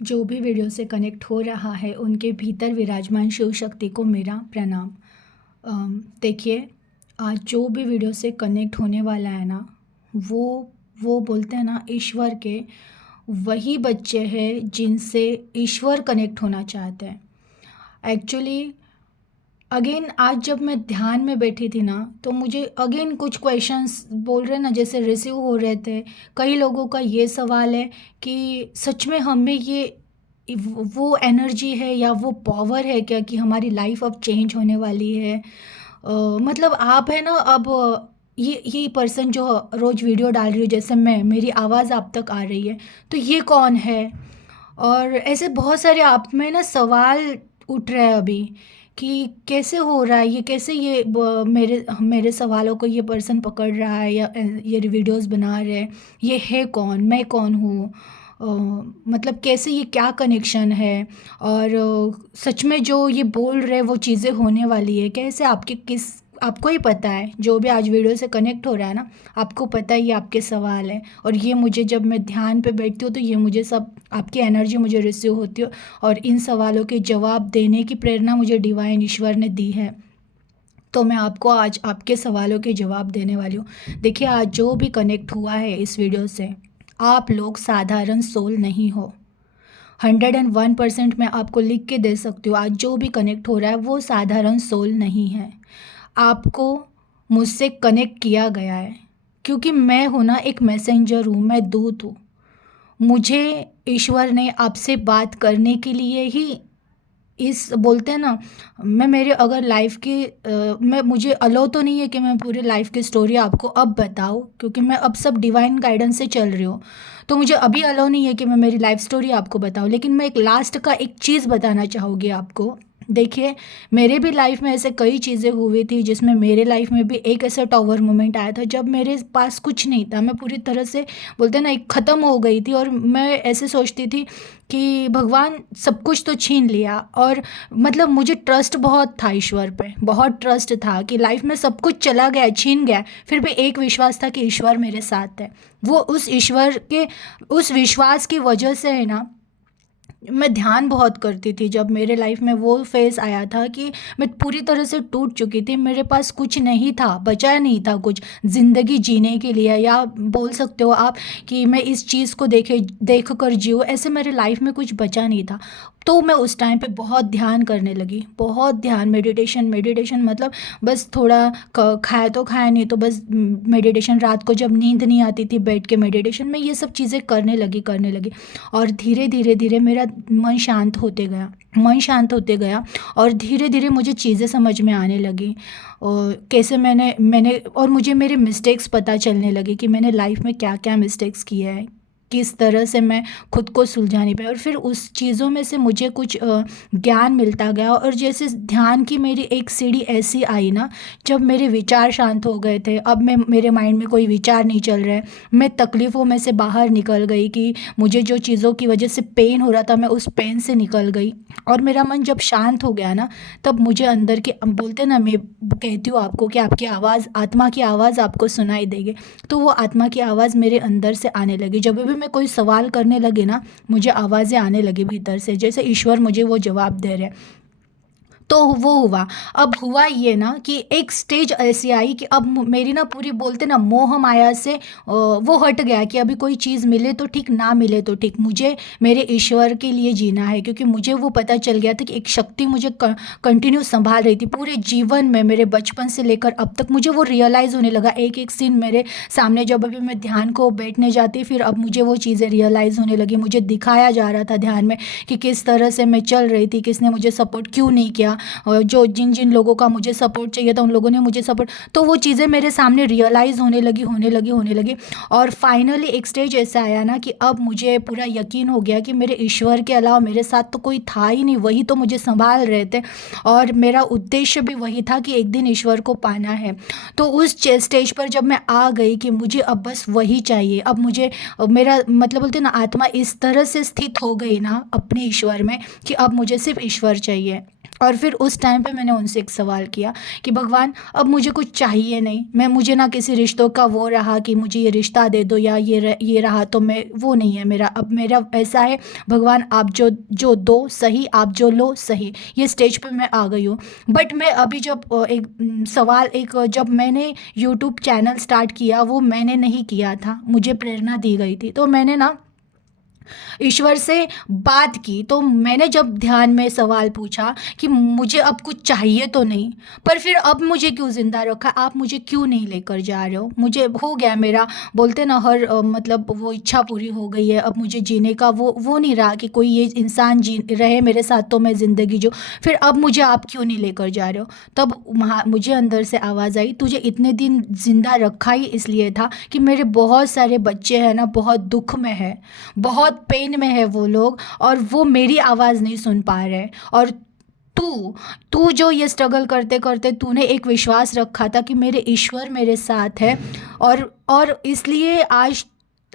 जो भी वीडियो से कनेक्ट हो रहा है उनके भीतर विराजमान शिव शक्ति को मेरा प्रणाम। देखिए, आज जो भी वीडियो से कनेक्ट होने वाला है ना, वो बोलते हैं ना, ईश्वर के वही बच्चे हैं जिनसे ईश्वर कनेक्ट होना चाहते हैं। एक्चुअली अगेन आज जब मैं ध्यान में बैठी थी ना, तो मुझे अगेन कुछ क्वेश्चंस बोल रहे ना, जैसे रिसीव हो रहे थे। कई लोगों का ये सवाल है कि सच में हमें ये वो एनर्जी है या वो पावर है क्या कि हमारी लाइफ अब चेंज होने वाली है। मतलब आप है ना, अब ये पर्सन जो रोज़ वीडियो डाल रही हो, जैसे मैं, मेरी आवाज़ आप तक आ रही है, तो ये कौन है। और ऐसे बहुत सारे आप में ना सवाल उठ रहे हैं अभी कि कैसे हो रहा है ये, कैसे ये मेरे मेरे सवालों को ये पर्सन पकड़ रहा है या ये वीडियोस बना रहे हैं। ये है कौन, मैं कौन हूँ, मतलब कैसे, ये क्या कनेक्शन है। और सच में जो ये बोल रहे हैं वो चीज़ें होने वाली है कैसे, आपके किस, आपको ही पता है। जो भी आज वीडियो से कनेक्ट हो रहा है ना, आपको पता है ये आपके सवाल है। और ये मुझे, जब मैं ध्यान पे बैठती हूँ तो ये मुझे सब आपकी एनर्जी मुझे रिसीव होती है, और इन सवालों के जवाब देने की प्रेरणा मुझे डिवाइन ईश्वर ने दी है। तो मैं आपको आज आपके सवालों के जवाब देने वाली हूँ। देखिए, आज जो भी कनेक्ट हुआ है इस वीडियो से, आप लोग साधारण सोल नहीं हो। 101% मैं आपको लिख के दे सकती हूँ, आज जो भी कनेक्ट हो रहा है वो साधारण सोल नहीं है। आपको मुझसे कनेक्ट किया गया है क्योंकि मैं हूँ ना, एक मैसेंजर हूँ, मैं दूत हूँ। मुझे ईश्वर ने आपसे बात करने के लिए ही, इस बोलते हैं ना, मैं मेरे अगर लाइफ की मैं, मुझे अलो तो नहीं है कि मैं पूरी लाइफ की स्टोरी आपको अब बताऊँ, क्योंकि मैं अब सब डिवाइन गाइडेंस से चल रही हूँ। तो मुझे अभी अलो नहीं है कि मैं मेरी लाइफ स्टोरी आपको बताऊँ, लेकिन मैं एक लास्ट का एक चीज़ बताना चाहूँगी आपको। देखिए, मेरे भी लाइफ में ऐसे कई चीज़ें हुई थी, जिसमें मेरे लाइफ में भी एक ऐसा टॉवर मोमेंट आया था जब मेरे पास कुछ नहीं था। मैं पूरी तरह से, बोलते हैं ना, एक ख़त्म हो गई थी। और मैं ऐसे सोचती थी कि भगवान सब कुछ तो छीन लिया, और मतलब मुझे ट्रस्ट बहुत था ईश्वर पे, बहुत ट्रस्ट था कि लाइफ में सब कुछ चला गया, छीन गया, फिर भी एक विश्वास था कि ईश्वर मेरे साथ है। वो उस ईश्वर के उस विश्वास की वजह से है ना, मैं ध्यान बहुत करती थी। जब मेरे लाइफ में वो फेज़ आया था कि मैं पूरी तरह से टूट चुकी थी, मेरे पास कुछ नहीं था, बचा नहीं था कुछ ज़िंदगी जीने के लिए, या बोल सकते हो आप कि मैं इस चीज़ को देख कर जीऊँ, ऐसे मेरे लाइफ में कुछ बचा नहीं था। तो मैं उस टाइम पे बहुत ध्यान करने लगी, बहुत ध्यान, मेडिटेशन मेडिटेशन, मतलब बस थोड़ा खाया तो खाया, नहीं तो बस मेडिटेशन। रात को जब नींद नहीं आती थी, बैठ के मेडिटेशन में ये सब चीज़ें करने लगी। और धीरे धीरे धीरे मेरा मन शांत होते गया, मन शांत होते गया। और धीरे धीरे मुझे चीज़ें समझ में आने लगी, और कैसे मैंने मैंने और मुझे मेरे मिस्टेक्स पता चलने लगे कि मैंने लाइफ में क्या क्या मिस्टेक्स किए हैं, किस तरह से मैं खुद को सुलझा नहीं पाई। और फिर उस चीज़ों में से मुझे कुछ ज्ञान मिलता गया। और जैसे ध्यान की मेरी एक सीढ़ी ऐसी आई ना, जब मेरे विचार शांत हो गए थे, अब मैं, मेरे माइंड में कोई विचार नहीं चल रहे, मैं तकलीफ़ों में से बाहर निकल गई कि मुझे जो चीज़ों की वजह से पेन हो रहा था, मैं उस पेन से निकल गई। और मेरा मन जब शांत हो गया ना, तब मुझे अंदर के, बोलते ना, मैं कहती हूँ आपको कि आपकी आवाज़, आत्मा की आवाज़ आपको सुनाई देगी। तो वो आत्मा की आवाज़ मेरे अंदर से आने लगी। जब भी मैं कोई सवाल करने लगी ना, मुझे आवाज़ें आने लगी भीतर से, जैसे ईश्वर मुझे वो जवाब दे रहे हैं। तो वो हुआ। अब हुआ ये ना कि एक स्टेज ऐसी आई कि अब मेरी ना पूरी, बोलते ना, मोह माया से वो हट गया कि अभी कोई चीज़ मिले तो ठीक, ना मिले तो ठीक, मुझे मेरे ईश्वर के लिए जीना है। क्योंकि मुझे वो पता चल गया था कि एक शक्ति मुझे कंटिन्यू संभाल रही थी पूरे जीवन में, मेरे बचपन से लेकर अब तक। मुझे वो रियलाइज़ होने लगा, एक एक सीन मेरे सामने, जब अभी मैं ध्यान को बैठने जाती, फिर अब मुझे वो चीज़ें रियलाइज़ होने लगी। मुझे दिखाया जा रहा था ध्यान में कि किस तरह से मैं चल रही थी, किसने मुझे सपोर्ट क्यों नहीं किया, और जो जिन जिन लोगों का मुझे सपोर्ट चाहिए था उन लोगों ने मुझे सपोर्ट। तो वो चीज़ें मेरे सामने रियलाइज़ होने लगी। और फाइनली एक स्टेज ऐसा आया ना कि अब मुझे पूरा यकीन हो गया कि मेरे ईश्वर के अलावा मेरे साथ तो कोई था ही नहीं, वही तो मुझे संभाल रहे थे। और मेरा उद्देश्य भी वही था कि एक दिन ईश्वर को पाना है। तो उस स्टेज पर जब मैं आ गई कि मुझे अब बस वही चाहिए, अब मुझे, मेरा मतलब, बोलते ना, आत्मा इस तरह से स्थित हो गई ना अपने ईश्वर में कि अब मुझे सिर्फ ईश्वर चाहिए। और फिर उस टाइम पे मैंने उनसे एक सवाल किया कि भगवान अब मुझे कुछ चाहिए नहीं, मैं मुझे ना किसी रिश्तों का वो रहा कि मुझे ये रिश्ता दे दो या ये रहा तो मैं वो नहीं है मेरा, अब मेरा ऐसा है भगवान आप जो जो दो सही, आप जो लो सही, ये स्टेज पे मैं आ गई हूँ। बट मैं अभी जब जब मैंने यूट्यूब चैनल स्टार्ट किया वो मैंने नहीं किया था, मुझे प्रेरणा दी गई थी, तो मैंने ना ईश्वर से बात की। तो मैंने जब ध्यान में सवाल पूछा कि मुझे अब कुछ चाहिए तो नहीं, पर फिर अब मुझे क्यों ज़िंदा रखा, आप मुझे क्यों नहीं लेकर जा रहे हो, मुझे हो गया मेरा, बोलते ना हर मतलब वो इच्छा पूरी हो गई है, अब मुझे जीने का वो नहीं रहा कि कोई ये इंसान जी रहे मेरे साथ तो मैं ज़िंदगी जो, फिर अब मुझे आप क्यों नहीं लेकर जा रहे हो। तब वहाँ मुझे अंदर से आवाज़ आई, तुझे इतने दिन ज़िंदा रखा ही इसलिए था कि मेरे बहुत सारे बच्चे हैं ना बहुत दुख में है, बहुत पेन में है वो लोग, और वो मेरी आवाज़ नहीं सुन पा रहे। और तू तू जो ये स्ट्रगल करते करते तूने एक विश्वास रखा था कि मेरे ईश्वर मेरे साथ है, और इसलिए आज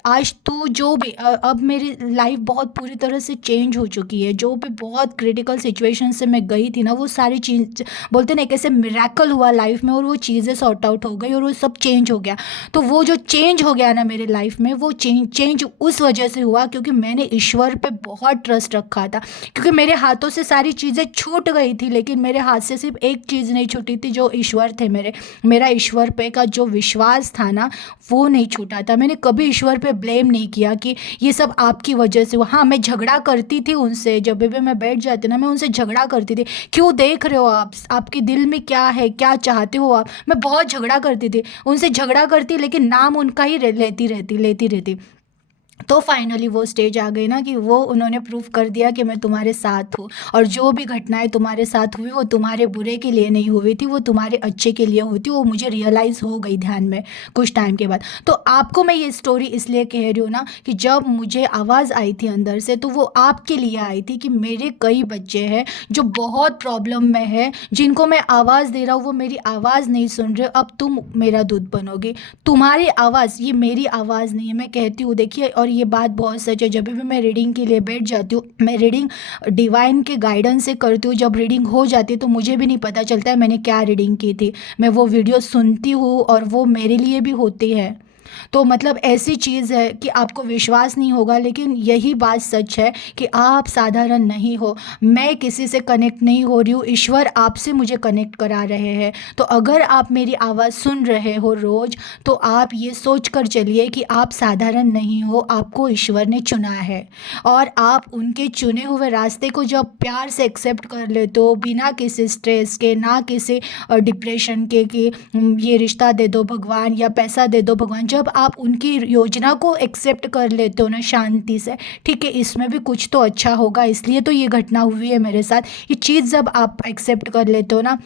आज तू जो भी अब मेरी लाइफ बहुत पूरी तरह से चेंज हो चुकी है, जो भी बहुत क्रिटिकल सिचुएशन से मैं गई थी ना वो सारी चीज़, बोलते ना कैसे मिरेकल हुआ लाइफ में और वो चीज़ें सॉर्ट आउट हो गई और वो सब चेंज हो गया। तो वो जो चेंज हो गया ना मेरे लाइफ में, वो चेंज उस वजह से हुआ क्योंकि मैंने ईश्वर पे बहुत ट्रस्ट रखा था, क्योंकि मेरे हाथों से सारी चीज़ें छूट गई थी लेकिन मेरे हाथ से सिर्फ एक चीज़ नहीं छूटी थी, जो ईश्वर थे मेरा ईश्वर पे का जो विश्वास था ना वो नहीं छूटा था। मैंने कभी ईश्वर पे ब्लेम नहीं किया कि ये सब आपकी वजह से हुआ। हाँ, मैं झगड़ा करती थी उनसे, जब भी मैं बैठ जाती ना मैं उनसे झगड़ा करती थी, क्यों देख रहे हो आप, आपके दिल में क्या है, क्या चाहते हो आप, मैं बहुत झगड़ा करती थी उनसे, झगड़ा करती लेकिन नाम उनका ही लेती रहती। तो फाइनली वो स्टेज आ गई ना कि वो उन्होंने प्रूव कर दिया कि मैं तुम्हारे साथ हूँ, और जो भी घटनाएं तुम्हारे साथ हुई वो तुम्हारे बुरे के लिए नहीं हुई थी, वो तुम्हारे अच्छे के लिए हुई थी, वो मुझे रियलाइज़ हो गई ध्यान में कुछ टाइम के बाद। तो आपको मैं ये स्टोरी इसलिए कह रही हूँ ना कि जब मुझे आवाज़ आई थी अंदर से तो वो आपके लिए आई थी कि मेरे कई बच्चे हैं जो बहुत प्रॉब्लम में है, जिनको मैं आवाज़ दे रहा हूँ वो मेरी आवाज़ नहीं सुन रहे, अब तुम मेरा दूध बनोगे, तुम्हारी आवाज़, ये मेरी आवाज़ नहीं है। मैं कहती हूँ देखिए, और ये बात बहुत सच है, जब भी मैं रीडिंग के लिए बैठ जाती हूँ, मैं रीडिंग डिवाइन के गाइडेंस से करती हूँ, जब रीडिंग हो जाती है तो मुझे भी नहीं पता चलता है मैंने क्या रीडिंग की थी, मैं वो वीडियो सुनती हूँ और वो मेरे लिए भी होती है। तो मतलब ऐसी चीज़ है कि आपको विश्वास नहीं होगा लेकिन यही बात सच है कि आप साधारण नहीं हो, मैं किसी से कनेक्ट नहीं हो रही हूँ, ईश्वर आपसे मुझे कनेक्ट करा रहे हैं। तो अगर आप मेरी आवाज़ सुन रहे हो रोज़, तो आप ये सोच कर चलिए कि आप साधारण नहीं हो, आपको ईश्वर ने चुना है, और आप उनके चुने हुए रास्ते को जब प्यार से एक्सेप्ट कर लेते हो बिना किसी स्ट्रेस के, ना किसी डिप्रेशन के कि ये रिश्ता दे दो भगवान या पैसा दे दो भगवान, जब आप उनकी योजना को एक्सेप्ट कर लेते हो ना शांति से, ठीक है इसमें भी कुछ तो अच्छा होगा इसलिए तो ये घटना हुई है मेरे साथ, ये चीज़ जब आप एक्सेप्ट कर लेते हो ना,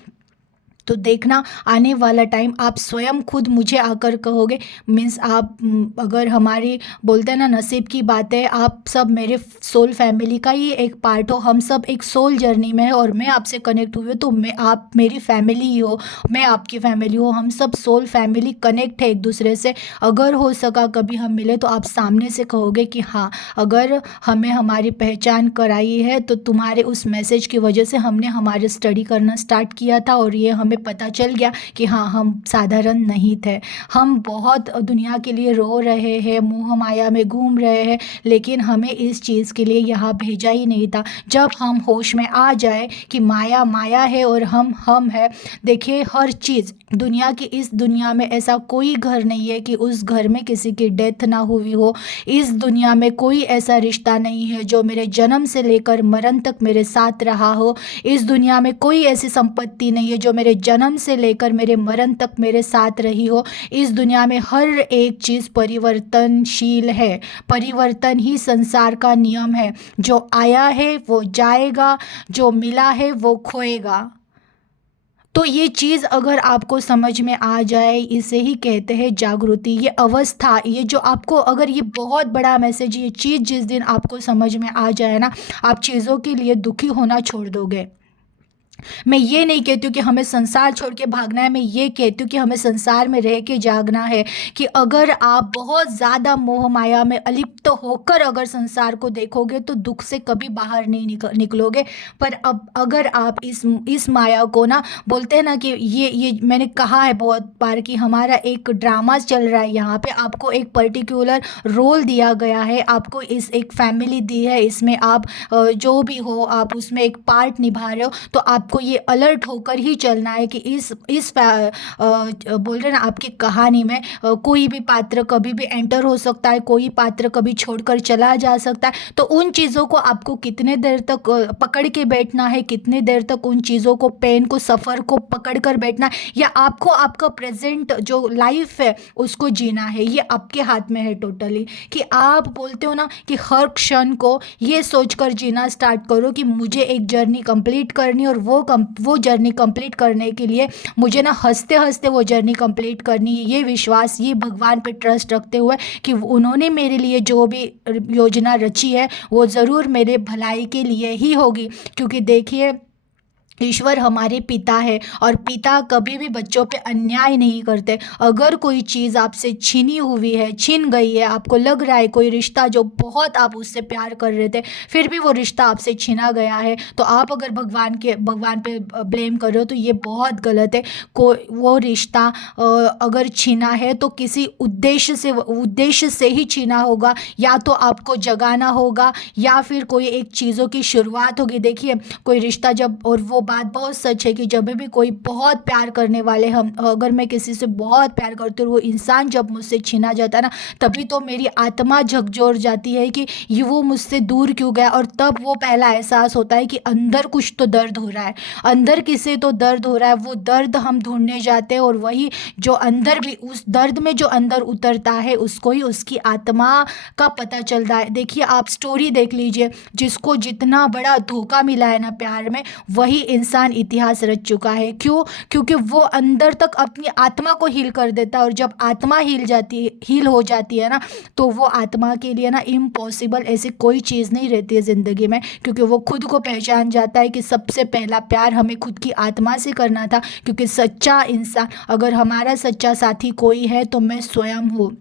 तो देखना आने वाला टाइम आप स्वयं खुद मुझे आकर कहोगे, मीन्स आप अगर हमारी बोलते हैं ना नसीब की बात है, आप सब मेरे सोल फैमिली का ही एक पार्ट हो, हम सब एक सोल जर्नी में है और मैं आपसे कनेक्ट हुई हूँ तो मैं आप मेरी फैमिली ही हो, मैं आपकी फैमिली हो, हम सब सोल फैमिली कनेक्ट है एक दूसरे से। अगर हो सका कभी हम मिले तो आप सामने से कहोगे कि हाँ, अगर हमें हमारी पहचान कराई है तो तुम्हारे उस मैसेज की वजह से हमने हमारे स्टडी करना स्टार्ट किया था और ये हमें पता चल गया कि हाँ हम साधारण नहीं थे, हम बहुत दुनिया के लिए रो रहे हैं, मोह माया में घूम रहे हैं, लेकिन हमें इस चीज़ के लिए यहाँ भेजा ही नहीं था। जब हम होश में आ जाए कि माया माया है और हम है, देखिए हर चीज़ दुनिया की, इस दुनिया में ऐसा कोई घर नहीं है कि उस घर में किसी की डेथ ना हुई हो, इस दुनिया में कोई ऐसा रिश्ता नहीं है जो मेरे जन्म से लेकर मरण तक मेरे साथ रहा हो, इस दुनिया में कोई ऐसी संपत्ति नहीं है जो मेरे जन्म से लेकर मेरे मरण तक मेरे साथ रही हो, इस दुनिया में हर एक चीज़ परिवर्तनशील है, परिवर्तन ही संसार का नियम है, जो आया है वो जाएगा, जो मिला है वो खोएगा। तो ये चीज़ अगर आपको समझ में आ जाए, इसे ही कहते हैं जागृति, ये अवस्था, ये जो आपको, अगर ये बहुत बड़ा मैसेज, ये चीज़ जिस दिन आपको समझ में आ जाए ना, आप चीज़ों के लिए दुखी होना छोड़ दोगे। मैं ये नहीं कहती हूँ कि हमें संसार छोड़ के भागना है, मैं ये कहती हूँ कि हमें संसार में रह के जागना है। कि अगर आप बहुत ज़्यादा मोह माया में अलिप्त होकर अगर संसार को देखोगे तो दुख से कभी बाहर नहीं निकलोगे। पर अब अगर आप इस माया को ना, बोलते हैं ना कि ये मैंने कहा है बहुत बार कि हमारा एक ड्रामा चल रहा है यहाँ पे, आपको एक पर्टिकुलर रोल दिया गया है, आपको इस एक फैमिली दी है, इसमें आप जो भी हो आप उसमें एक पार्ट निभा रहे हो। तो आपको ये अलर्ट होकर ही चलना है कि बोल रहे ना आपकी कहानी में कोई भी पात्र कभी भी एंटर हो सकता है, कोई पात्र कभी छोड़कर चला जा सकता है। तो उन चीज़ों को आपको कितने देर तक पकड़ के बैठना है, कितने देर तक उन चीज़ों को, पेन को, सफ़र को पकड़ कर बैठना है, या आपको आपका प्रेजेंट जो लाइफ है उसको जीना है, ये आपके हाथ में है टोटली। कि आप बोलते हो ना कि हर क्षण को ये सोचकर जीना स्टार्ट करो कि मुझे एक जर्नी कंप्लीट करनी, और वो जर्नी कंप्लीट करने के लिए मुझे ना हंसते हंसते वो जर्नी कंप्लीट करनी है। ये विश्वास, ये भगवान पे ट्रस्ट रखते हुए कि उन्होंने मेरे लिए जो भी योजना रची है वो ज़रूर मेरे भलाई के लिए ही होगी। क्योंकि देखिए, ईश्वर हमारे पिता है और पिता कभी भी बच्चों पे अन्याय नहीं करते। अगर कोई चीज़ आपसे छीनी हुई है, छीन गई है, आपको लग रहा है कोई रिश्ता जो बहुत आप उससे प्यार कर रहे थे फिर भी वो रिश्ता आपसे छीना गया है, तो आप अगर भगवान पे ब्लेम कर रहे हो तो ये बहुत गलत है। वो रिश्ता अगर छीना है तो किसी उद्देश्य से ही छीना होगा, या तो आपको जगाना होगा या फिर कोई एक चीज़ों की शुरुआत होगी। देखिए, कोई रिश्ता जब, और वो बात बहुत सच है कि जब भी कोई बहुत प्यार करने वाले, हम अगर मैं किसी से बहुत प्यार करती हूँ, वो इंसान जब मुझसे छीना जाता है ना, तभी तो मेरी आत्मा झकझोर जाती है कि ये वो मुझसे दूर क्यों गया। और तब वो पहला एहसास होता है कि अंदर कुछ तो दर्द हो रहा है, अंदर किसे तो दर्द हो रहा है। वो दर्द हम ढूंढने जाते हैं, और वही जो अंदर भी, उस दर्द में जो अंदर उतरता है उसको ही उसकी आत्मा का पता चलता है। देखिए, आप स्टोरी देख लीजिए, जिसको जितना बड़ा धोखा मिला है ना प्यार में, वही इंसान इतिहास रच चुका है। क्यों? क्योंकि वो अंदर तक अपनी आत्मा को हील कर देता है, और जब आत्मा हील हो जाती है ना, तो वो आत्मा के लिए ना इम्पॉसिबल ऐसी कोई चीज़ नहीं रहती है ज़िंदगी में। क्योंकि वो खुद को पहचान जाता है कि सबसे पहला प्यार हमें खुद की आत्मा से करना था। क्योंकि सच्चा इंसान, अगर हमारा सच्चा साथी कोई है तो मैं स्वयं हूँ,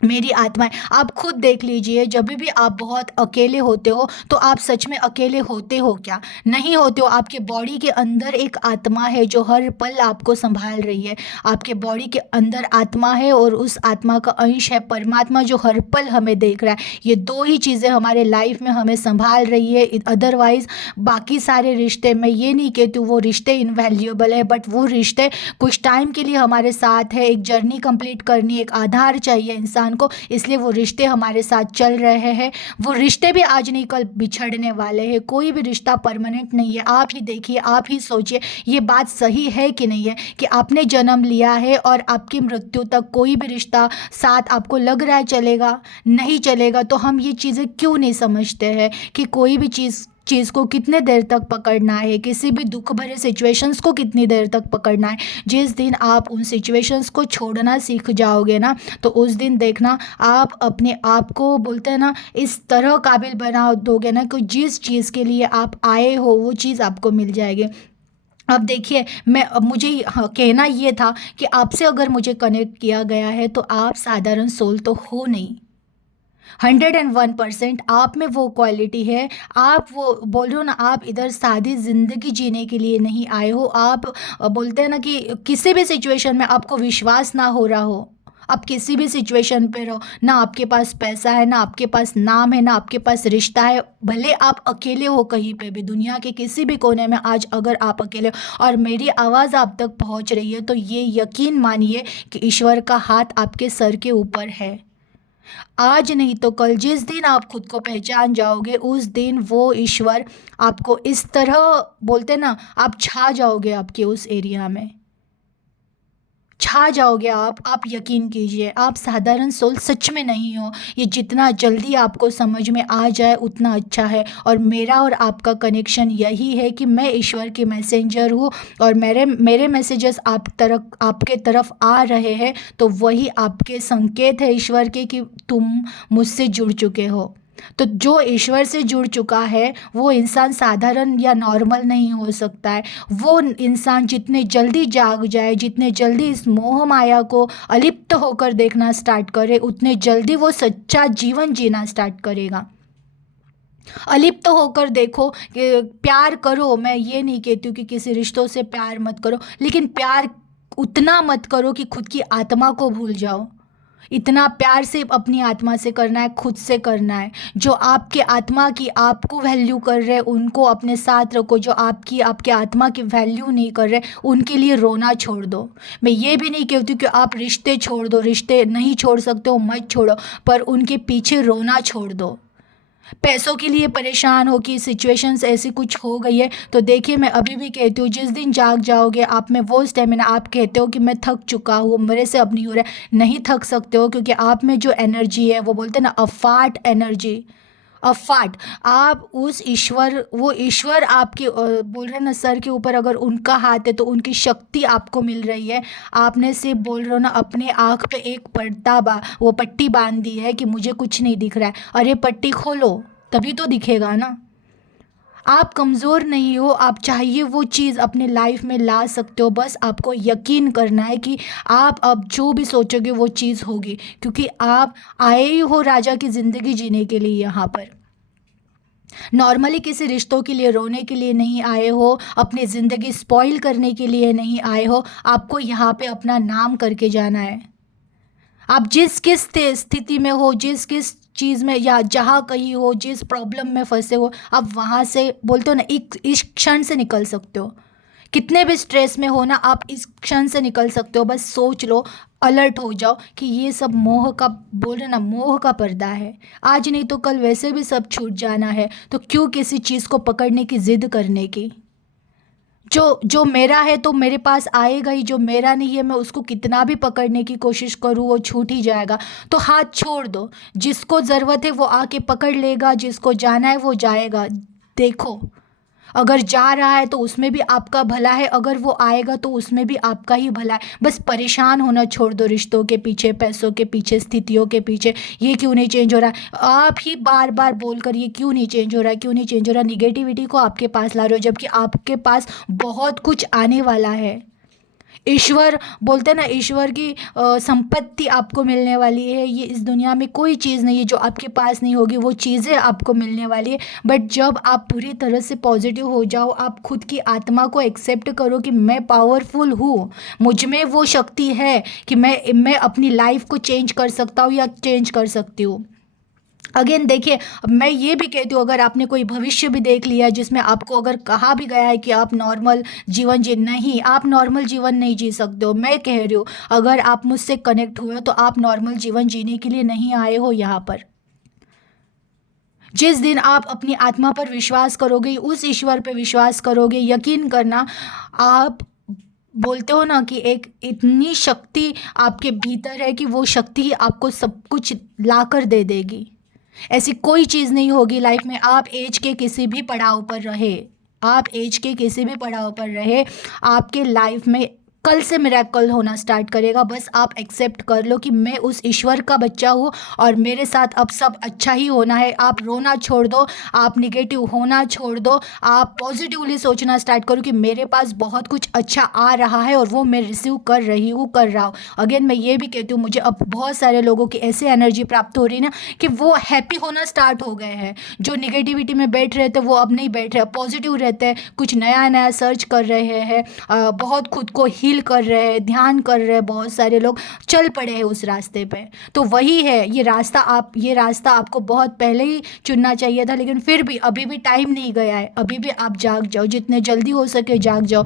मेरी आत्मा है। आप खुद देख लीजिए, जब भी आप बहुत अकेले होते हो तो आप सच में अकेले होते हो क्या? नहीं होते हो। आपके बॉडी के अंदर एक आत्मा है जो हर पल आपको संभाल रही है। आपके बॉडी के अंदर आत्मा है, और उस आत्मा का अंश है परमात्मा जो हर पल हमें देख रहा है। ये दो ही चीज़ें हमारे लाइफ में हमें संभाल रही है। अदरवाइज बाकी सारे रिश्ते, मैं ये नहीं कहती वो रिश्ते इनवैल्यूएबल है, बट वो रिश्ते कुछ टाइम के लिए हमारे साथ है, एक जर्नी कंप्लीट करनी, एक आधार चाहिए इंसान को, इसलिए वो रिश्ते हमारे साथ चल रहे हैं। वो रिश्ते भी आज नहीं कल बिछड़ने वाले हैं। कोई भी रिश्ता परमानेंट नहीं है। आप ही देखिए, आप ही सोचिए, ये बात सही है कि नहीं है कि आपने जन्म लिया है और आपकी मृत्यु तक कोई भी रिश्ता साथ आपको लग रहा है चलेगा, नहीं चलेगा। तो हम ये चीज़ें क्यों नहीं समझते हैं कि कोई भी चीज़ को कितने देर तक पकड़ना है, किसी भी दुख भरे सिचुएशंस को कितनी देर तक पकड़ना है। जिस दिन आप उन सिचुएशंस को छोड़ना सीख जाओगे ना, तो उस दिन देखना आप अपने आप को, बोलते हैं ना, इस तरह काबिल बना दोगे ना कि जिस चीज़ के लिए आप आए हो वो चीज़ आपको मिल जाएगी। अब देखिए, मुझे कहना ये था कि आपसे अगर मुझे कनेक्ट किया गया है तो आप साधारण सोल तो हो नहीं। 101% आप में वो क्वालिटी है। आप वो बोल रहे हो ना, आप इधर सादी ज़िंदगी जीने के लिए नहीं आए हो। आप बोलते हैं ना कि किसी भी सिचुएशन में आपको विश्वास ना हो रहा हो, आप किसी भी सिचुएशन पे रहो, ना आपके पास पैसा है, ना आपके पास नाम है, ना आपके पास रिश्ता है, भले आप अकेले हो कहीं पे भी, दुनिया के किसी भी कोने में आज अगर आप अकेले हो और मेरी आवाज़ आप तक पहुंच रही है, तो ये यकीन मानिए कि ईश्वर का हाथ आपके सर के ऊपर है। आज नहीं तो कल, जिस दिन आप खुद को पहचान जाओगे उस दिन वो ईश्वर आपको इस तरह, बोलते ना, आप छा जाओगे, आपके उस एरिया में छा जाओगे आप यकीन कीजिए। आप साधारण सोल सच में नहीं हो। ये जितना जल्दी आपको समझ में आ जाए उतना अच्छा है। और मेरा और आपका कनेक्शन यही है कि मैं ईश्वर की मैसेंजर हूँ, और मेरे मैसेजेस आपके तरफ आ रहे हैं, तो वही आपके संकेत है ईश्वर के कि तुम मुझसे जुड़ चुके हो। तो जो ईश्वर से जुड़ चुका है वो इंसान साधारण या नॉर्मल नहीं हो सकता है। वो इंसान जितने जल्दी जाग जाए, जितने जल्दी इस मोह माया को अलिप्त होकर देखना स्टार्ट करे, उतने जल्दी वो सच्चा जीवन जीना स्टार्ट करेगा। अलिप्त होकर देखो कि प्यार करो, मैं ये नहीं कहती हूँ कि किसी रिश्तों से प्यार मत करो, लेकिन प्यार उतना मत करो कि खुद की आत्मा को भूल जाओ। इतना प्यार सिर्फ अपनी आत्मा से करना है, खुद से करना है। जो आपके आत्मा की आपको वैल्यू कर रहे उनको अपने साथ रखो, जो आपके आत्मा की वैल्यू नहीं कर रहे उनके लिए रोना छोड़ दो। मैं ये भी नहीं कहती कि आप रिश्ते छोड़ दो, रिश्ते नहीं छोड़ सकते हो मत छोड़ो, पर उनके पीछे रोना छोड़ दो। पैसों के लिए परेशान हो कि सिचुएशंस ऐसी कुछ हो गई है, तो देखिए मैं अभी भी कहती हूँ जिस दिन जाग जाओगे आप में वो स्टेमिना, आप कहते हो कि मैं थक चुका हूँ, मेरे से अब नहीं हो रहा है, नहीं थक सकते हो, क्योंकि आप में जो एनर्जी है वो बोलते हैं ना अफाट एनर्जी, अफाट। आप उस ईश्वर, वो ईश्वर आपके बोल रहे हैं ना सर के ऊपर अगर उनका हाथ है तो उनकी शक्ति आपको मिल रही है। आपने सिर्फ बोल रहे हो ना अपने आँख पे एक वो पट्टी बांध दी है कि मुझे कुछ नहीं दिख रहा है। अरे पट्टी खोलो तभी तो दिखेगा ना। आप कमज़ोर नहीं हो, आप चाहिए वो चीज़ अपने लाइफ में ला सकते हो, बस आपको यकीन करना है कि आप अब जो भी सोचोगे वो चीज़ होगी, क्योंकि आप आए ही हो राजा की ज़िंदगी जीने के लिए यहाँ पर। नॉर्मली किसी रिश्तों के लिए रोने के लिए नहीं आए हो, अपनी ज़िंदगी स्पॉइल करने के लिए नहीं आए हो, आपको यहाँ पे अपना नाम करके जाना है। आप जिस किस स्थिति में हो, जिस किस चीज़ में या जहाँ कहीं हो, जिस प्रॉब्लम में फंसे हो, आप वहाँ से बोलते हो ना इस क्षण से निकल सकते हो। कितने भी स्ट्रेस में हो ना, आप इस क्षण से निकल सकते हो। बस सोच लो, अलर्ट हो जाओ कि ये सब मोह का, बोल रहे ना मोह का पर्दा है। आज नहीं तो कल वैसे भी सब छूट जाना है, तो क्यों किसी चीज़ को पकड़ने की जिद करने की। जो जो मेरा है तो मेरे पास आएगा ही, जो मेरा नहीं है मैं उसको कितना भी पकड़ने की कोशिश करूँ वो छूट ही जाएगा। तो हाथ छोड़ दो, जिसको ज़रूरत है वो आके पकड़ लेगा, जिसको जाना है वो जाएगा। देखो, अगर जा रहा है तो उसमें भी आपका भला है, अगर वो आएगा तो उसमें भी आपका ही भला है। बस परेशान होना छोड़ दो रिश्तों के पीछे, पैसों के पीछे, स्थितियों के पीछे। ये क्यों नहीं चेंज हो रहा है, आप ही बार बार बोलकर ये क्यों नहीं चेंज हो रहा है, क्यों नहीं चेंज हो रहा है, निगेटिविटी को आपके पास ला रहे हो, जबकि आपके पास बहुत कुछ आने वाला है। ईश्वर बोलते हैं ना, ईश्वर की संपत्ति आपको मिलने वाली है। ये इस दुनिया में कोई चीज़ नहीं है जो आपके पास नहीं होगी, वो चीज़ें आपको मिलने वाली है। बट जब आप पूरी तरह से पॉजिटिव हो जाओ, आप खुद की आत्मा को एक्सेप्ट करो कि मैं पावरफुल हूँ, मुझ में वो शक्ति है कि मैं अपनी लाइफ को चेंज कर सकता हूँ या चेंज कर सकती हूँ। अगेन देखिए, मैं ये भी कहती हूँ, अगर आपने कोई भविष्य भी देख लिया जिसमें आपको अगर कहा भी गया है कि आप नॉर्मल जीवन जी, नहीं, आप नॉर्मल जीवन नहीं जी सकते हो। मैं कह रही हूँ, अगर आप मुझसे कनेक्ट हुए हो तो आप नॉर्मल जीवन जीने के लिए नहीं आए हो यहाँ पर। जिस दिन आप अपनी आत्मा पर विश्वास करोगे, उस ईश्वर पर विश्वास करोगे, यकीन करना, आप बोलते हो ना कि एक इतनी शक्ति आपके भीतर है कि वो शक्ति आपको सब कुछ ला कर दे देगी। ऐसी कोई चीज़ नहीं होगी लाइफ में, आप एज के किसी भी पड़ाव पर रहे, आप एज के किसी भी पड़ाव पर रहे, आपके लाइफ में कल से मिरेकल होना स्टार्ट करेगा। बस आप एक्सेप्ट कर लो कि मैं उस ईश्वर का बच्चा हूँ और मेरे साथ अब सब अच्छा ही होना है। आप रोना छोड़ दो, आप निगेटिव होना छोड़ दो, आप पॉजिटिवली सोचना स्टार्ट करो कि मेरे पास बहुत कुछ अच्छा आ रहा है और वो मैं रिसीव कर रही हूँ, कर रहा हूँ। अगेन मैं ये भी कहती हूँ, मुझे अब बहुत सारे लोगों की ऐसी एनर्जी प्राप्त हो रही है ना कि वो हैप्पी होना स्टार्ट हो गए हैं। जो निगेटिविटी में बैठ रहे थे वो अब नहीं बैठ रहे, पॉजिटिव रहते हैं, कुछ नया नया सर्च कर रहे हैं, बहुत खुद को हील कर रहे हैं, ध्यान कर रहे हैं, बहुत सारे लोग चल पड़े हैं उस रास्ते पे। तो वही है ये रास्ता आपको बहुत पहले ही चुनना चाहिए था, लेकिन फिर भी अभी भी टाइम नहीं गया है, अभी भी आप जाग जाओ, जितने जल्दी हो सके जाग जाओ।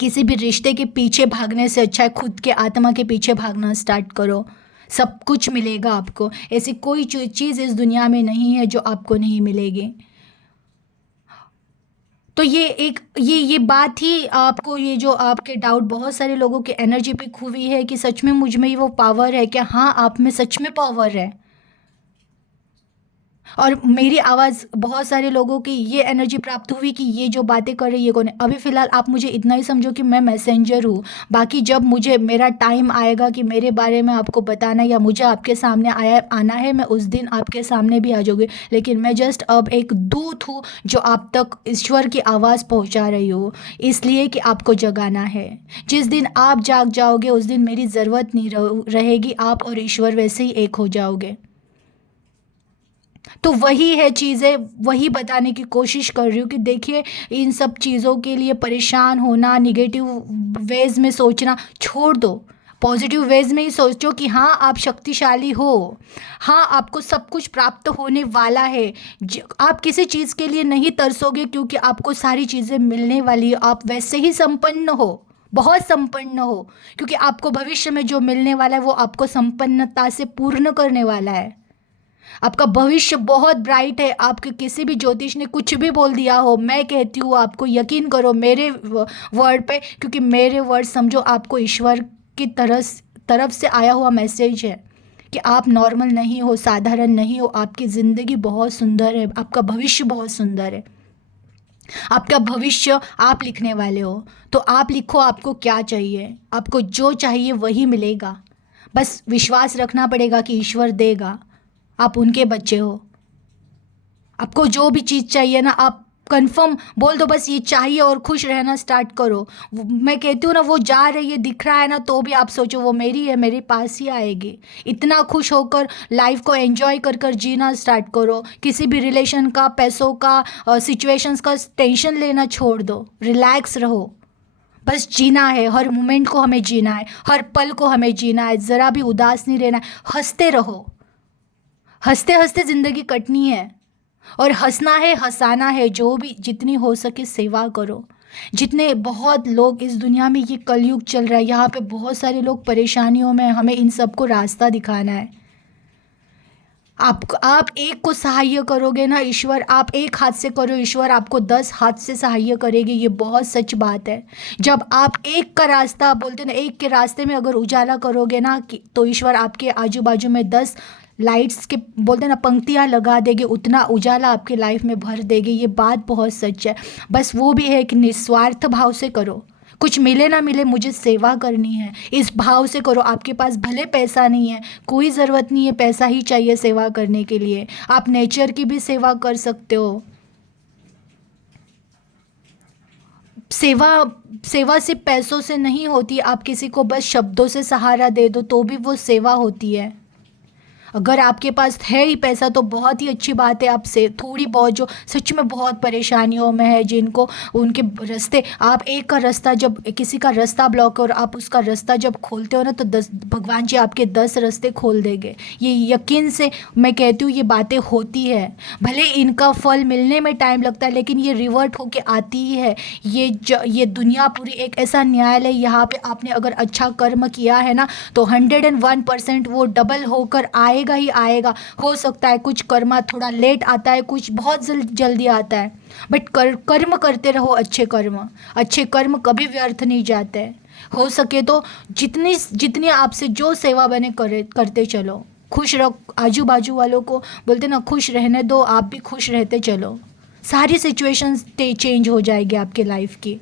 किसी भी रिश्ते के पीछे भागने से अच्छा है खुद के आत्मा के पीछे भागना स्टार्ट करो, सब कुछ मिलेगा आपको। ऐसी कोई चीज़ इस दुनिया में नहीं है जो आपको नहीं मिलेगी। तो ये एक ये बात ही आपको, ये जो आपके डाउट बहुत सारे लोगों के एनर्जी पिक हुई है कि सच में मुझ में वो पावर है क्या, हाँ आप में सच में पावर है। और मेरी आवाज़ बहुत सारे लोगों की ये एनर्जी प्राप्त हुई कि ये जो बातें कर रही है ये कौन है। अभी फ़िलहाल आप मुझे इतना ही समझो कि मैं मैसेंजर हूँ। बाकी जब मुझे मेरा टाइम आएगा कि मेरे बारे में आपको बताना या मुझे आपके सामने आना है, मैं उस दिन आपके सामने भी आ जाऊँगी। लेकिन मैं जस्ट अब एक दूत हूँ जो आप तक ईश्वर की आवाज़ पहुँचा रही हूँ, इसलिए कि आपको जगाना है। जिस दिन आप जाग जाओगे उस दिन मेरी ज़रूरत नहीं रहेगी, आप और ईश्वर वैसे ही एक हो जाओगे। तो वही है चीज़ें, वही बताने की कोशिश कर रही हूँ कि देखिए, इन सब चीज़ों के लिए परेशान होना, नेगेटिव वेज़ में सोचना छोड़ दो। पॉजिटिव वेज़ में ही सोचो कि हाँ, आप शक्तिशाली हो। हाँ, आपको सब कुछ प्राप्त होने वाला है। आप किसी चीज़ के लिए नहीं तरसोगे क्योंकि आपको सारी चीज़ें मिलने वाली है। आप वैसे ही संपन्न हो, बहुत संपन्न हो, क्योंकि आपको भविष्य में जो मिलने वाला है वो आपको संपन्नता से पूर्ण करने वाला है। आपका भविष्य बहुत ब्राइट है। आपके किसी भी ज्योतिष ने कुछ भी बोल दिया हो, मैं कहती हूँ आपको यकीन करो मेरे वर्ड पे, क्योंकि मेरे वर्ड समझो आपको ईश्वर की तरफ से आया हुआ मैसेज है कि आप नॉर्मल नहीं हो, साधारण नहीं हो। आपकी ज़िंदगी बहुत सुंदर है, आपका भविष्य बहुत सुंदर है। आपका भविष्य आप लिखने वाले हो, तो आप लिखो आपको क्या चाहिए। आपको जो चाहिए वही मिलेगा, बस विश्वास रखना पड़ेगा कि ईश्वर देगा। आप उनके बच्चे हो। आपको जो भी चीज़ चाहिए ना, आप कंफर्म बोल दो बस ये चाहिए और खुश रहना स्टार्ट करो। मैं कहती हूँ ना, वो जा रही है दिख रहा है ना, तो भी आप सोचो वो मेरी है, मेरे पास ही आएगी। इतना खुश होकर लाइफ को एंजॉय कर कर जीना स्टार्ट करो। किसी भी रिलेशन का, पैसों का, सिचुएशंस का टेंशन लेना छोड़ दो। रिलैक्स रहो, बस जीना है। हर मोमेंट को हमें जीना है, हर पल को हमें जीना है। ज़रा भी उदास नहीं रहना है। हंसते रहो, हंसते हंसते ज़िंदगी कटनी है, और हंसना है, हंसाना है। जो भी जितनी हो सके सेवा करो। जितने बहुत लोग इस दुनिया में, ये कलयुग चल रहा है, यहाँ पे बहुत सारे लोग परेशानियों में, हमें इन सबको रास्ता दिखाना है। आप एक को सहाय करोगे ना ईश्वर, आप एक हाथ से करो, ईश्वर आपको 10 हाथ से सहाय करेगी। ये बहुत सच बात है। जब आप एक का रास्ता, बोलते ना, एक के रास्ते में अगर उजाला करोगे ना तो ईश्वर आपके आजू बाजू में 10 लाइट्स के, बोलते ना, पंक्तियाँ लगा देगी। उतना उजाला आपके लाइफ में भर देगी। ये बात बहुत सच है। बस वो भी है कि निस्वार्थ भाव से करो। कुछ मिले ना मिले, मुझे सेवा करनी है, इस भाव से करो। आपके पास भले पैसा नहीं है, कोई ज़रूरत नहीं है, पैसा ही चाहिए सेवा करने के लिए। आप नेचर की भी सेवा कर सकते हो। सेवा सेवा सिर्फ पैसों से नहीं होती। आप किसी को बस शब्दों से सहारा दे दो तो भी वो सेवा होती है। अगर आपके पास है ही पैसा तो बहुत ही अच्छी बात है। आपसे थोड़ी बहुत, जो सच में बहुत परेशानियों में है, जिनको उनके रास्ते, आप एक का रास्ता, जब किसी का रास्ता ब्लॉक और आप उसका रास्ता जब खोलते हो ना, तो 10 भगवान जी आपके 10 रास्ते खोल देंगे। ये यकीन से मैं कहती हूँ, ये बातें होती है। भले इनका फल मिलने में टाइम लगता है, लेकिन ये रिवर्ट होके आती ही है। ये दुनिया पूरी एक ऐसा न्यायालय, यहाँ पे आपने अगर अच्छा कर्म किया है ना, तो 101% वो डबल होकर आएगा ही आएगा। हो सकता है कुछ कर्म थोड़ा लेट आता है, कुछ बहुत जल्दी आता है, बट कर्म करते रहो। अच्छे कर्म कभी व्यर्थ नहीं जाते हैं। हो सके तो जितनी जितनी आपसे जो सेवा बने करते चलो। खुश रहो, आजू बाजू वालों को बोलते ना, खुश रहने दो, आप भी खुश रहते चलो। सारी सिचुएशंस चेंज हो जाएगी आपके लाइफ की।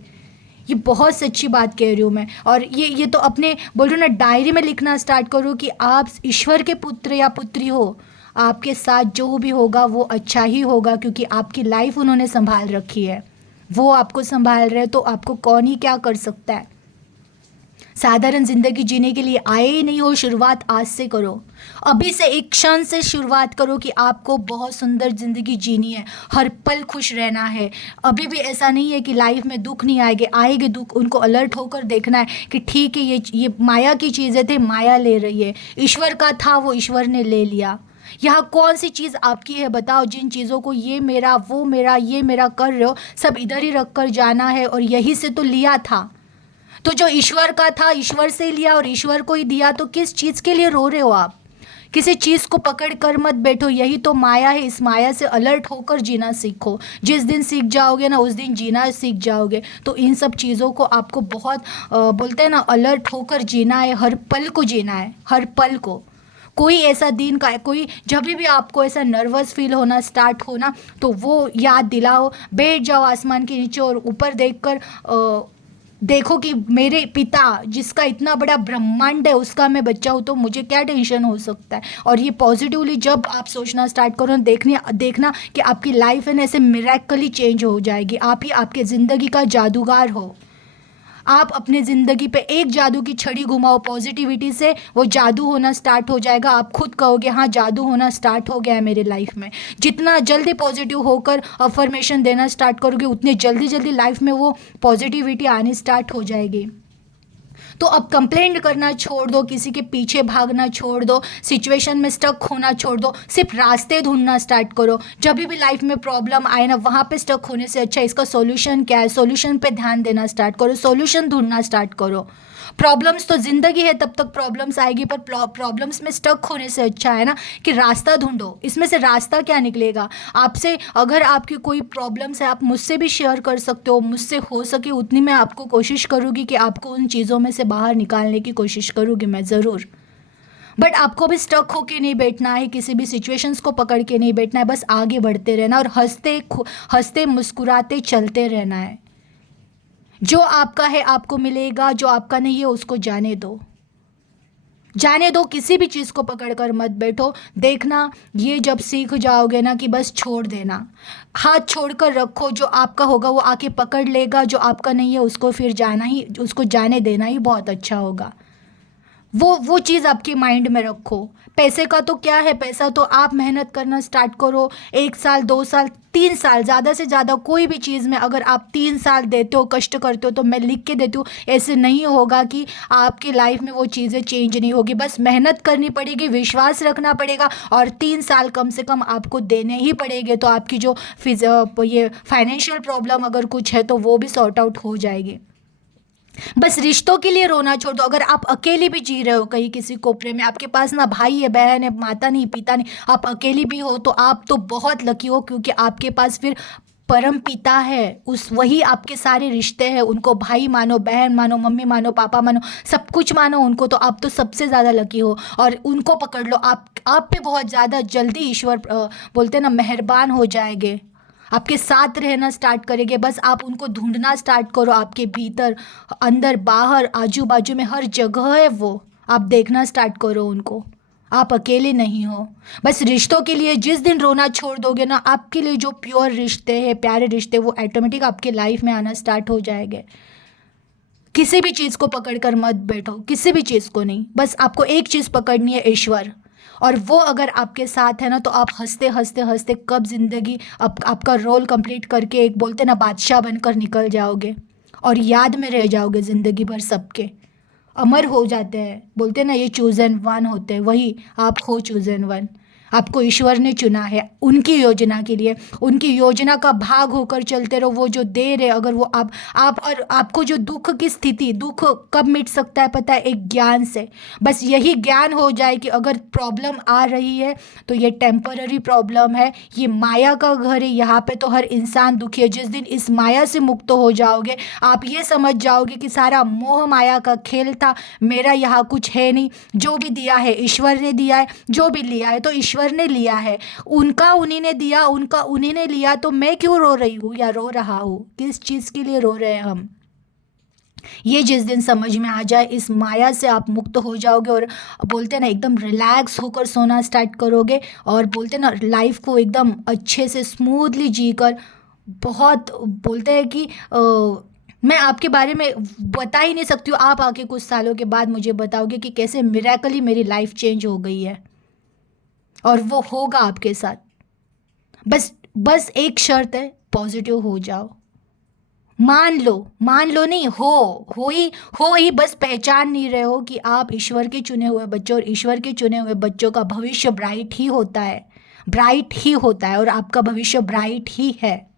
ये बहुत सच्ची बात कह रही हूँ मैं। और ये तो अपने बोल रही हूँ ना, डायरी में लिखना स्टार्ट करो कि आप ईश्वर के पुत्र या पुत्री हो। आपके साथ जो भी होगा वो अच्छा ही होगा, क्योंकि आपकी लाइफ उन्होंने संभाल रखी है। वो आपको संभाल रहे, तो आपको कौन ही क्या कर सकता है। साधारण जिंदगी जीने के लिए आए ही नहीं हो, शुरुआत आज से करो। अभी से एक क्षण से शुरुआत करो कि आपको बहुत सुंदर जिंदगी जीनी है, हर पल खुश रहना है। अभी भी ऐसा नहीं है कि लाइफ में दुख नहीं आएंगे दुख, उनको अलर्ट होकर देखना है कि ठीक है, ये माया की चीज़ें थे, माया ले रही है। ईश्वर का था, वो ईश्वर ने ले लिया। यहाँ कौन सी चीज़ आपकी है बताओ? जिन चीज़ों को ये मेरा, वो मेरा, ये मेरा कर रहे हो, सब इधर ही रख कर जाना है, और यही से तो लिया था। तो जो ईश्वर का था, ईश्वर से ही लिया और ईश्वर को ही दिया, तो किस चीज़ के लिए रो रहे हो आप? किसी चीज़ को पकड़ कर मत बैठो, यही तो माया है। इस माया से अलर्ट होकर जीना सीखो। जिस दिन सीख जाओगे ना, उस दिन जीना सीख जाओगे। तो इन सब चीज़ों को आपको बहुत बोलते हैं ना, अलर्ट होकर जीना है, हर पल को जीना है, हर पल को। कोई ऐसा दिन का कोई जब भी आपको ऐसा नर्वस फील होना स्टार्ट हो ना, तो वो याद दिलाओ, बैठ जाओ आसमान के नीचे और ऊपर देखकर देखो कि मेरे पिता जिसका इतना बड़ा ब्रह्मांड है उसका मैं बच्चा हूँ, तो मुझे क्या टेंशन हो सकता है। और ये पॉजिटिवली जब आप सोचना स्टार्ट करो, देखना कि आपकी लाइफ है ना ऐसे मिरेकली चेंज हो जाएगी। आप ही आपके ज़िंदगी का जादूगर हो। आप अपने ज़िंदगी पे एक जादू की छड़ी घुमाओ पॉजिटिविटी से, वो जादू होना स्टार्ट हो जाएगा। आप खुद कहोगे हाँ जादू होना स्टार्ट हो गया है मेरे लाइफ में। जितना जल्दी पॉजिटिव होकर अफर्मेशन देना स्टार्ट करोगे, उतने जल्दी जल्दी लाइफ में वो पॉजिटिविटी आनी स्टार्ट हो जाएगी। तो अब कंप्लेंट करना छोड़ दो, किसी के पीछे भागना छोड़ दो, सिचुएशन में स्टक होना छोड़ दो, सिर्फ रास्ते ढूंढना स्टार्ट करो। जब भी लाइफ में प्रॉब्लम आए ना, वहाँ पे स्टक होने से अच्छा इसका सॉल्यूशन क्या है, सॉल्यूशन पे ध्यान देना स्टार्ट करो, सॉल्यूशन ढूंढना स्टार्ट करो। प्रॉब्लम्स तो ज़िंदगी है, तब तक प्रॉब्लम्स आएगी, पर प्रॉब्लम्स में स्टक होने से अच्छा है ना कि रास्ता ढूंढो। इसमें से रास्ता क्या निकलेगा आपसे? अगर आपकी कोई प्रॉब्लम्स है, आप मुझसे भी शेयर कर सकते हो। मुझसे हो सके उतनी मैं आपको कोशिश करूँगी कि आपको उन चीज़ों में से बाहर निकालने की कोशिश करूँगी मैं ज़रूर। बट आपको भी स्टक होके नहीं बैठना है, किसी भी सिचुएशंस को पकड़ के नहीं बैठना है, बस आगे बढ़ते रहना और हंसते मुस्कुराते चलते रहना है। जो आपका है आपको मिलेगा, जो आपका नहीं है उसको जाने दो, जाने दो। किसी भी चीज़ को पकड़ कर मत बैठो। देखना ये जब सीख जाओगे ना कि बस छोड़ देना, हाथ छोड़कर रखो, जो आपका होगा वो आके पकड़ लेगा, जो आपका नहीं है उसको फिर उसको जाने देना ही बहुत अच्छा होगा। वो चीज़ आपके माइंड में रखो। पैसे का तो क्या है, पैसा तो आप मेहनत करना स्टार्ट करो। 1 साल 2 साल 3 साल, ज़्यादा से ज़्यादा कोई भी चीज़ में अगर आप 3 साल देते हो, कष्ट करते हो, तो मैं लिख के देती हूँ ऐसे नहीं होगा कि आपकी लाइफ में वो चीज़ें चेंज नहीं होगी। बस मेहनत करनी पड़ेगी, विश्वास रखना पड़ेगा और 3 साल कम से कम आपको देने ही पड़ेंगे। तो आपकी जो ये फाइनेंशियल प्रॉब्लम अगर कुछ है तो वो भी सॉर्ट आउट हो जाएगी। बस रिश्तों के लिए रोना छोड़ दो। अगर आप अकेले भी जी रहे हो कहीं किसी कोपरे में, आपके पास ना भाई है, बहन है, माता नहीं, पिता नहीं, आप अकेली भी हो, तो आप तो बहुत लकी हो, क्योंकि आपके पास फिर परम पिता है। वही आपके सारे रिश्ते हैं। उनको भाई मानो, बहन मानो, मम्मी मानो, पापा मानो, सब कुछ मानो उनको, तो आप तो सबसे ज़्यादा लकी हो। और उनको पकड़ लो। आप पे बहुत ज़्यादा जल्दी ईश्वर बोलते हैं ना मेहरबान हो जाएंगे, आपके साथ रहना स्टार्ट करेंगे। बस आप उनको ढूंढना स्टार्ट करो, आपके भीतर, अंदर, बाहर, आजू बाजू में हर जगह है वो। आप देखना स्टार्ट करो उनको। आप अकेले नहीं हो। बस रिश्तों के लिए जिस दिन रोना छोड़ दोगे ना, आपके लिए जो प्योर रिश्ते हैं, प्यारे रिश्ते, वो ऑटोमेटिक आपके लाइफ में आना स्टार्ट हो जाएंगे। किसी भी चीज़ को पकड़ कर मत बैठो, किसी भी चीज़ को नहीं। बस आपको एक चीज़ पकड़नी है, ईश्वर। और वो अगर आपके साथ है ना, तो आप हंसते हंसते हंसते कब ज़िंदगी आपका रोल कंप्लीट करके एक बोलते ना बादशाह बनकर निकल जाओगे और याद में रह जाओगे ज़िंदगी भर सबके। अमर हो जाते हैं, बोलते ना ये चूजन वन होते हैं, वही आप हो चूजन वन। आपको ईश्वर ने चुना है उनकी योजना के लिए। उनकी योजना का भाग होकर चलते रहो। वो जो दे रहे, अगर वो आप और आपको जो दुख की स्थिति, दुख कब मिट सकता है पता है? एक ज्ञान से। बस यही ज्ञान हो जाए कि अगर प्रॉब्लम आ रही है तो ये टेम्पररी प्रॉब्लम है, ये माया का घर है, यहाँ पे तो हर इंसान दुखी है। जिस दिन इस माया से मुक्त हो जाओगे, आप ये समझ जाओगे कि सारा मोह माया का खेल था, मेरा यहाँ कुछ है नहीं। जो भी दिया है ईश्वर ने दिया है, जो भी लिया है तो ईश्वर ने लिया है। उनका उन्हीं ने दिया, उनका उन्हीं ने लिया, तो मैं क्यों रो रही हूँ या रो रहा हूँ? किस चीज़ के लिए रो रहे हैं हम? ये जिस दिन समझ में आ जाए, इस माया से आप मुक्त हो जाओगे और बोलते हैं ना एकदम रिलैक्स होकर सोना स्टार्ट करोगे और बोलते हैं ना लाइफ को एकदम अच्छे से स्मूथली जीकर, बहुत बोलते हैं कि मैं आपके बारे में बता ही नहीं सकती हूँ। आप आके कुछ सालों के बाद मुझे बताओगे कि कैसे मिरेकली मेरी लाइफ चेंज हो गई है, और वो होगा आपके साथ। बस एक शर्त है, पॉजिटिव हो जाओ। मान लो नहीं, हो ही, बस पहचान नहीं रहे हो कि आप ईश्वर के चुने हुए बच्चे, और ईश्वर के चुने हुए बच्चों का भविष्य ब्राइट ही होता है, ब्राइट ही होता है, और आपका भविष्य ब्राइट ही है।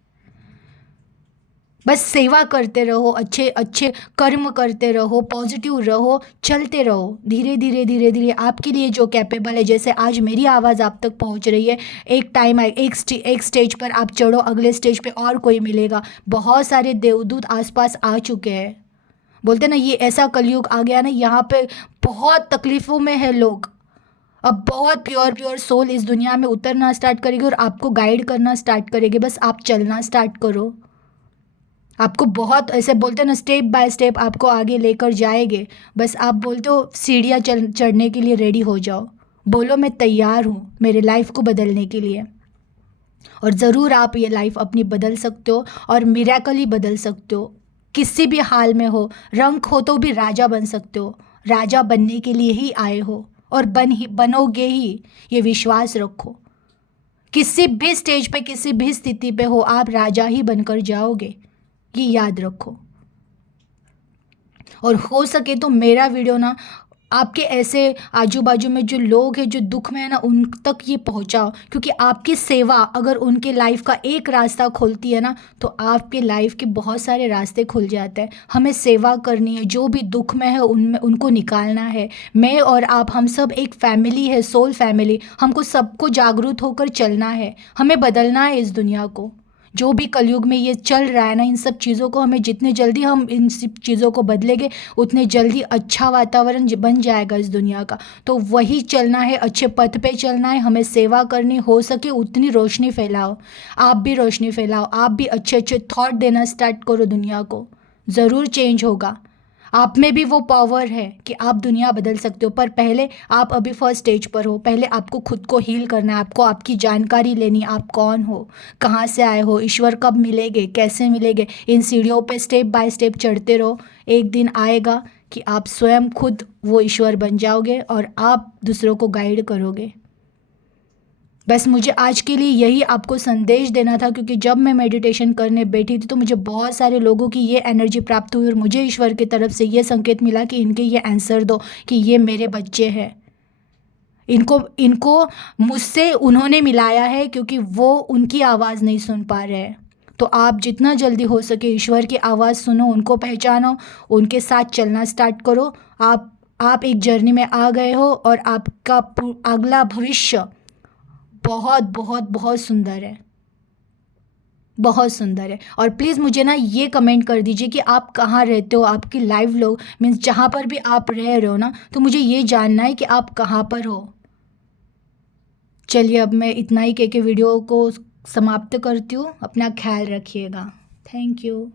बस सेवा करते रहो, अच्छे अच्छे कर्म करते रहो, पॉजिटिव रहो, चलते रहो। धीरे धीरे धीरे धीरे आपके लिए जो कैपेबल है, जैसे आज मेरी आवाज़ आप तक पहुंच रही है, एक टाइम एक स्टेज पर आप चढ़ो, अगले स्टेज पे और कोई मिलेगा। बहुत सारे देवदूत आसपास आ चुके हैं। बोलते ना ये ऐसा कलयुग आ गया ना, यहाँ पे बहुत तकलीफ़ों में है लोग। अब बहुत प्योर प्योर सोल इस दुनिया में उतरना स्टार्ट करेगी और आपको गाइड करना स्टार्ट करेगी। बस आप चलना स्टार्ट करो। आपको बहुत ऐसे बोलते हैं ना, स्टेप बाय स्टेप आपको आगे लेकर जाएंगे। बस आप बोलते हो सीढ़ियाँ चढ़ने के लिए रेडी हो जाओ। बोलो मैं तैयार हूँ मेरे लाइफ को बदलने के लिए। और ज़रूर आप ये लाइफ अपनी बदल सकते हो और मिरेकल बदल सकते हो। किसी भी हाल में हो, रंक हो तो भी राजा बन सकते हो। राजा बनने के लिए ही आए हो और बनोगे ही, ये विश्वास रखो। किसी भी स्टेज पे, किसी भी स्थिति पे हो, आप राजा ही बनकर जाओगे, ये याद रखो। और हो सके तो मेरा वीडियो ना आपके ऐसे आजू बाजू में जो लोग हैं जो दुख में है ना, उन तक ये पहुंचाओ। क्योंकि आपकी सेवा अगर उनके लाइफ का एक रास्ता खोलती है ना, तो आपके लाइफ के बहुत सारे रास्ते खुल जाते हैं। हमें सेवा करनी है, जो भी दुख में है उनमें उनको निकालना है। मैं और आप, हम सब एक फैमिली है, सोल फैमिली। हमको सबको जागरूक होकर चलना है, हमें बदलना है इस दुनिया को। जो भी कलयुग में ये चल रहा है ना, इन सब चीज़ों को हमें, जितने जल्दी हम इन सब चीज़ों को बदलेंगे उतने जल्दी अच्छा वातावरण बन जाएगा इस दुनिया का। तो वही चलना है, अच्छे पथ पे चलना है, हमें सेवा करनी, हो सके उतनी रोशनी फैलाओ। आप भी रोशनी फैलाओ, आप भी अच्छे अच्छे थॉट देना स्टार्ट करो दुनिया को। ज़रूर चेंज होगा। आप में भी वो पावर है कि आप दुनिया बदल सकते हो। पर पहले आप अभी फर्स्ट स्टेज पर हो, पहले आपको खुद को हील करना है। आपको आपकी जानकारी लेनी, आप कौन हो, कहाँ से आए हो, ईश्वर कब मिलेंगे, कैसे मिलेंगे। इन सीढ़ियों पे स्टेप बाय स्टेप चढ़ते रहो। एक दिन आएगा कि आप स्वयं खुद वो ईश्वर बन जाओगे और आप दूसरों को गाइड करोगे। बस मुझे आज के लिए यही आपको संदेश देना था। क्योंकि जब मैं मेडिटेशन करने बैठी थी तो मुझे बहुत सारे लोगों की ये एनर्जी प्राप्त हुई और मुझे ईश्वर की तरफ से ये संकेत मिला कि इनके ये आंसर दो कि ये मेरे बच्चे हैं। इनको इनको मुझसे उन्होंने मिलाया है, क्योंकि वो उनकी आवाज़ नहीं सुन पा रहे हैं। तो आप जितना जल्दी हो सके ईश्वर की आवाज़ सुनो, उनको पहचानो, उनके साथ चलना स्टार्ट करो। आप एक जर्नी में आ गए हो और आपका अगला भविष्य बहुत बहुत बहुत सुंदर है, बहुत सुंदर है। और प्लीज़ मुझे ना ये कमेंट कर दीजिए कि आप कहाँ रहते हो, आपकी लाइव लोग मीन्स जहाँ पर भी आप रह रहे हो ना, तो मुझे ये जानना है कि आप कहाँ पर हो। चलिए अब मैं इतना ही कह के वीडियो को समाप्त करती हूँ। अपना ख्याल रखिएगा। Thank you.